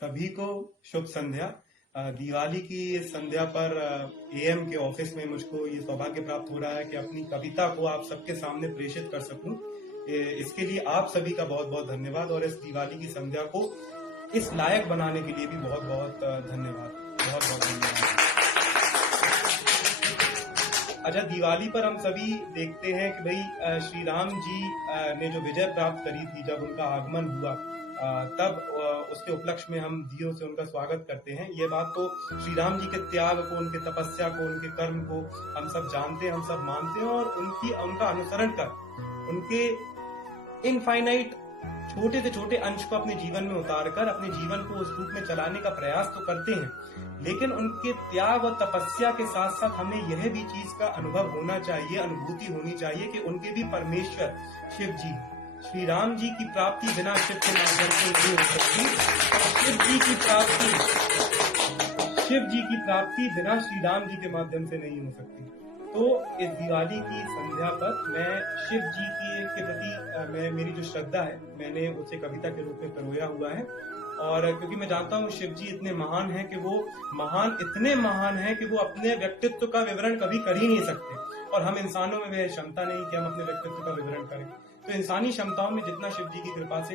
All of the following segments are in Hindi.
सभी को शुभ संध्या। दिवाली की इस संध्या पर एएम के ऑफिस में मुझको ये सौभाग्य प्राप्त हो रहा है कि अपनी कविता को आप सबके सामने प्रेषित कर सकूं। इसके लिए आप सभी का बहुत बहुत धन्यवाद और इस दिवाली की संध्या को इस लायक बनाने के लिए भी बहुत बहुत धन्यवाद, बहुत बहुत धन्यवाद। अच्छा, दिवाली पर हम सभी देखते हैं कि भाई श्री राम जी ने जो विजय प्राप्त करी थी, जब उनका आगमन हुआ तब उसके उपलक्ष्य में हम दियों से उनका स्वागत करते हैं। ये बात तो श्री राम जी के त्याग को, उनके तपस्या को, उनके कर्म को हम सब जानते हैं, हम सब मानते हैं और उनका अनुसरण कर उनके इनफाइनाइट छोटे से छोटे अंश को अपने जीवन में उतारकर अपने जीवन को उस रूप में चलाने का प्रयास तो करते हैं, लेकिन उनके त्याग और तपस्या के साथ साथ हमें यह भी चीज का अनुभव होना चाहिए, अनुभूति होनी चाहिए कि उनके भी परमेश्वर शिव जी, श्री राम जी की प्राप्ति बिना शिव के माध्यम से नहीं हो सकती। शिव जी की प्राप्ति बिना श्री राम जी के माध्यम से नहीं हो सकती। तो इस दिवाली की संध्या पर मैं शिव जी के प्रति मेरी जो श्रद्धा है, मैंने उसे कविता के रूप में पिरोया हुआ है। और क्योंकि मैं जानता हूँ शिव जी इतने महान हैं कि इतने महान हैं कि वो अपने व्यक्तित्व का विवरण कभी कर ही नहीं सकते, और हम इंसानों में वह क्षमता नहीं कि हम अपने व्यक्तित्व का विवरण करें। तो इंसानी क्षमताओं में जितना शिव जी की कृपा से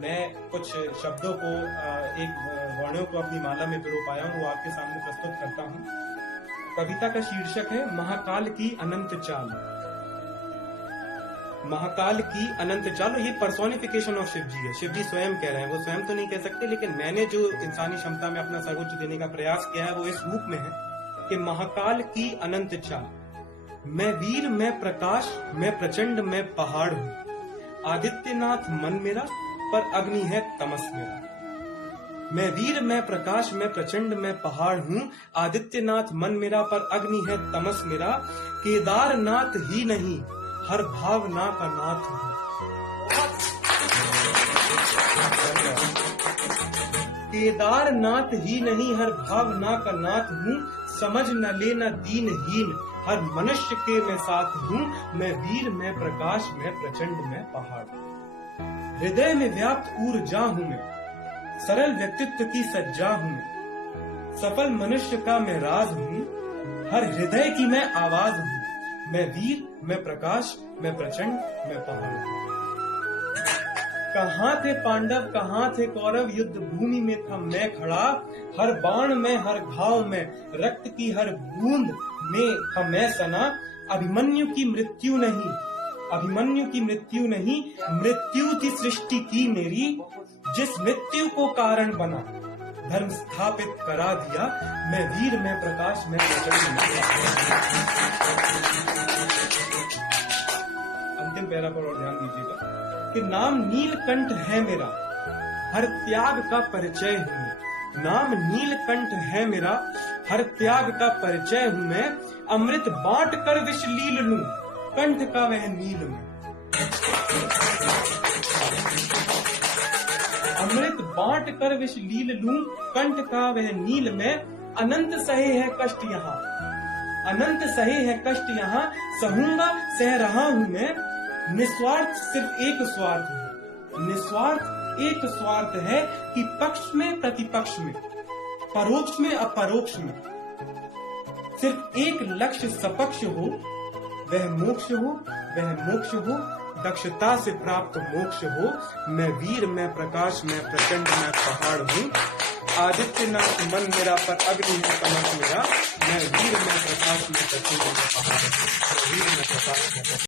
मैं कुछ शब्दों को, एक वर्णों को अपनी माला में पिरो पाया हूँ, वो आपके सामने प्रस्तुत करता हूँ। कविता का शीर्षक है महाकाल की अनंत चाल। महाकाल की अनंत चाल, ये पर्सोनिफिकेशन ऑफ शिव जी है। शिव जी स्वयं कह रहे हैं, वो स्वयं तो नहीं कह सकते, लेकिन मैंने जो इंसानी क्षमता में अपना सर्वोच्च देने का प्रयास किया है वो इस रूप में है कि महाकाल की अनंत चाल। मैं वीर, मैं प्रकाश, मैं प्रचंड, मैं पहाड़ हूँ। आदित्यनाथ मन मेरा, पर अग्नि है तमस मेरा। मैं वीर, मैं प्रकाश, मैं प्रचंड, मैं पहाड़ हूँ। आदित्यनाथ मन मेरा, पर अग्नि है तमस मेरा। केदारनाथ ही नहीं, हर भावना का नाथ हूँ। केदारनाथ ही नहीं, हर भावना का नाथ हूँ। समझ न लेना दीनहीन, हर मनुष्य के मैं साथ हूँ। मैं वीर, मैं प्रकाश, मैं प्रचंड, मैं पहाड़। हृदय में व्याप्त ऊर्जा हूँ मैं, सरल व्यक्तित्व की सज्जा हूँ मैं। सफल मनुष्य का मैं राज हूँ, हर हृदय की मैं आवाज हूँ। मैं वीर, मैं प्रकाश, मैं प्रचंड, मैं पहाड़ हूँ। कहाँ थे पांडव, कहाँ थे कौरव, युद्ध भूमि में था मैं खड़ा। हर बाण में, हर घाव में, रक्त की हर बूंद में था मैं सना। अभिमन्यु की मृत्यु नहीं, अभिमन्यु की मृत्यु नहीं, मृत्यु थी सृष्टि की मेरी। जिस मृत्यु को कारण बना, धर्म स्थापित करा दिया। मैं वीर, मैं प्रकाश, मैं प्रचंड। अंतिम पैरा पर और ध्यान दीजिएगा कि नाम नीलकंठ है मेरा, हर त्याग का परिचय हूँ मैं। नाम नीलकंठ है मेरा, हर त्याग का परिचय हूँ मैं। अमृत बांट कर विष लील लूं, कंठ का वह नील में। अमृत बांट कर विष लील लूं, कंठ का वह नील में। अनंत सहे है कष्ट यहाँ, अनंत सहे है कष्ट यहाँ। सहूंगा, सह रहा हूं मैं। निस्वार्थ सिर्फ एक स्वार्थ है, निस्वार्थ एक स्वार्थ है कि पक्ष में प्रतिपक्ष में, परोक्ष में अपरोक्ष में सिर्फ एक लक्ष्य सपक्ष हो, वह मोक्ष हो, वह मोक्ष हो। दक्षता से प्राप्त मोक्ष हो। मैं वीर, मैं प्रकाश, मैं प्रचंड, मैं पहाड़ हूँ। आदित्यनाथ मन मेरा, पर अग्नि है तमस मेरा। मैं वीर, मैं प्रकाश, मैं प्रचंड, मैं पहाड़ हूँ। वीर, मैं प्रकाश, मैं